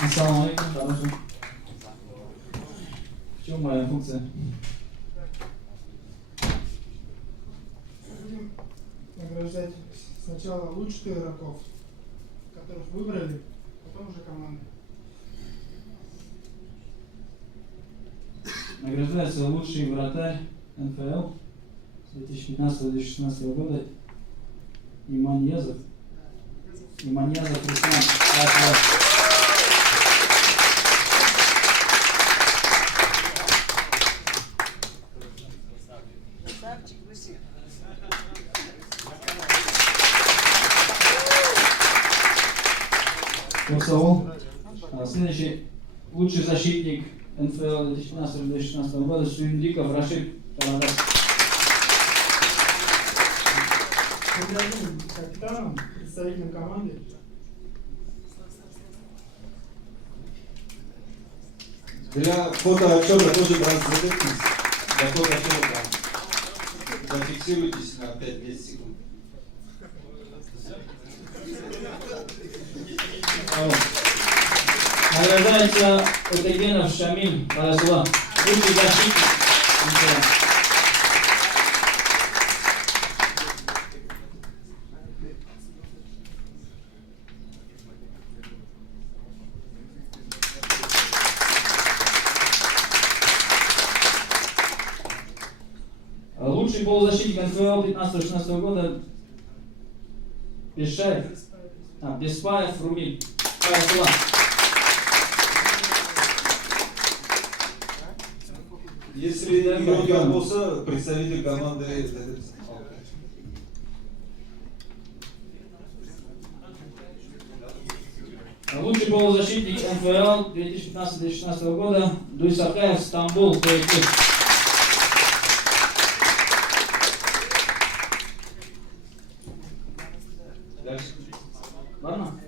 Ассаламу алейкум, хорошо. В чем моя функция? Будем награждать сначала лучших игроков, которых выбрали, потом уже команды. Награждается лучший вратарь НФЛ с 2015-2016 года Иманьязов Руслан. Следующий лучший защитник НФЛ 2015-2016 года Суиндиков Рашид Карадас. Поздравляем капитаном, представителем команды. Для фотоотчета тоже транслируйтесь. Для фотоотчета зафиксируйтесь на 5-10 секунд. Награждается Утегенов Шамиль Карасула. Лучший защитник НФЛ. Лучший полузащитник НФЛ 15-16 года Беспаев Румиль. Карасула. Если не болса, представитель команды. Лучший полузащитник НФЛ 2015-2016 года Дуйсакаев Стамбул коллектив. Дальше. Ладно?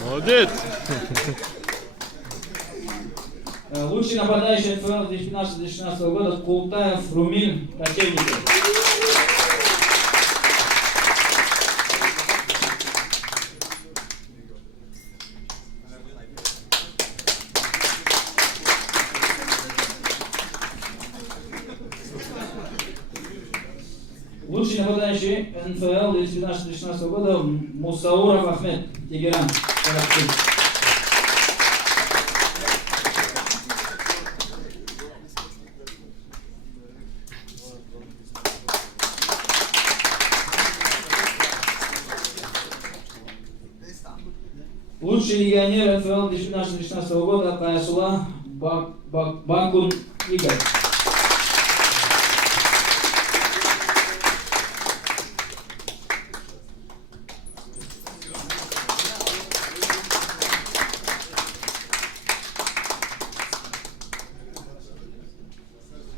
Молодец! Лучший нападающий НФЛ 2015-2016 года Култаев Румиль Кочевников. Лучший нападающий НФЛ 2015-2016 года Мусауров Ахмед, Тегеран, Карабахи. Лучший легионер НФЛ 2015-2016 года Каясула Бакун Игорь.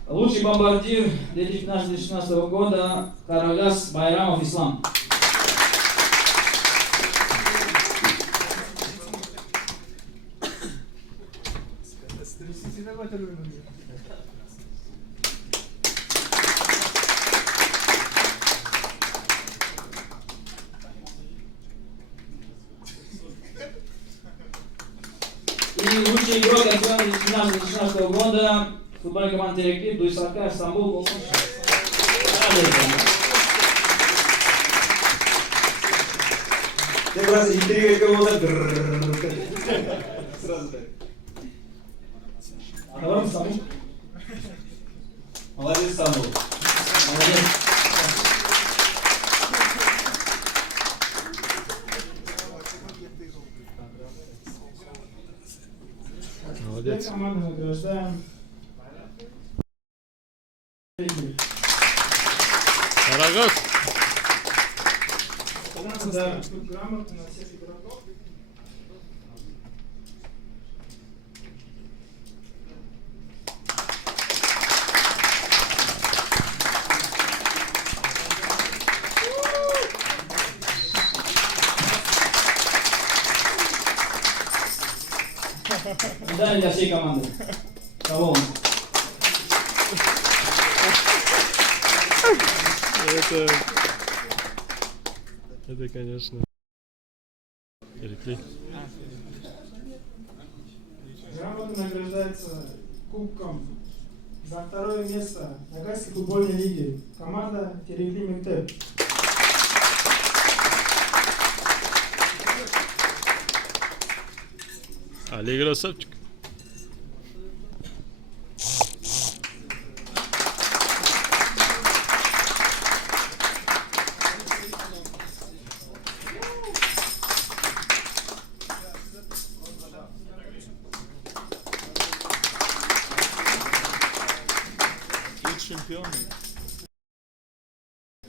Лучший бомбардир 2015-2016 года Карагас Байрамов Ислам. И лучший игрок 2015-2016 года футбольной команды Терекли Дуйсакаев Стамбул. Я просто интрига кого-то. Сразу так. Давай Стамбул. Молодец, Стамбул. Молодец. Молодец. Команду награждаем. Карагас! Да, тут грамотно на всех игроков. Создание для всей команды. Кого? Это, конечно, Перекли. Грамота награждается кубком за второе место Ногайской футбольной лиги. Команда Терекли Мектеп. Ali красавчик.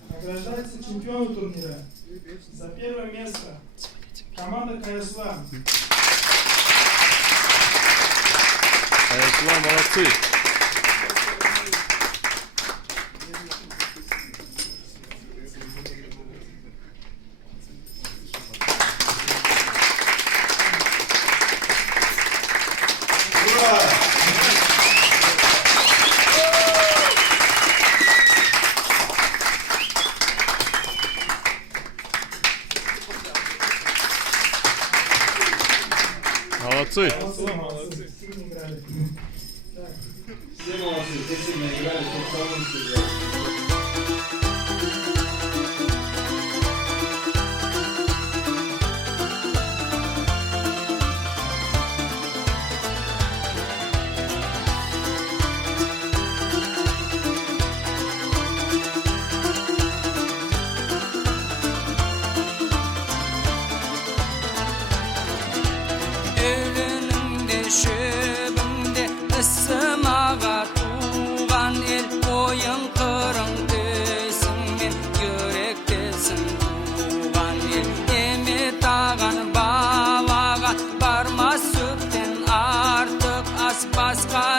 Награждается чемпион турнира. За первое место команда КСЛА. Айслам, молодцы. Молодцы. Молодцы. Сильно играли. Так. Все молодцы, все сильно играли, все полностью играли. Ölünümde şöbümde ısımağa tuğan el koyun kırın döysünmen yürektesin tuğan el emi tağan bağağa barma sütten artık as başka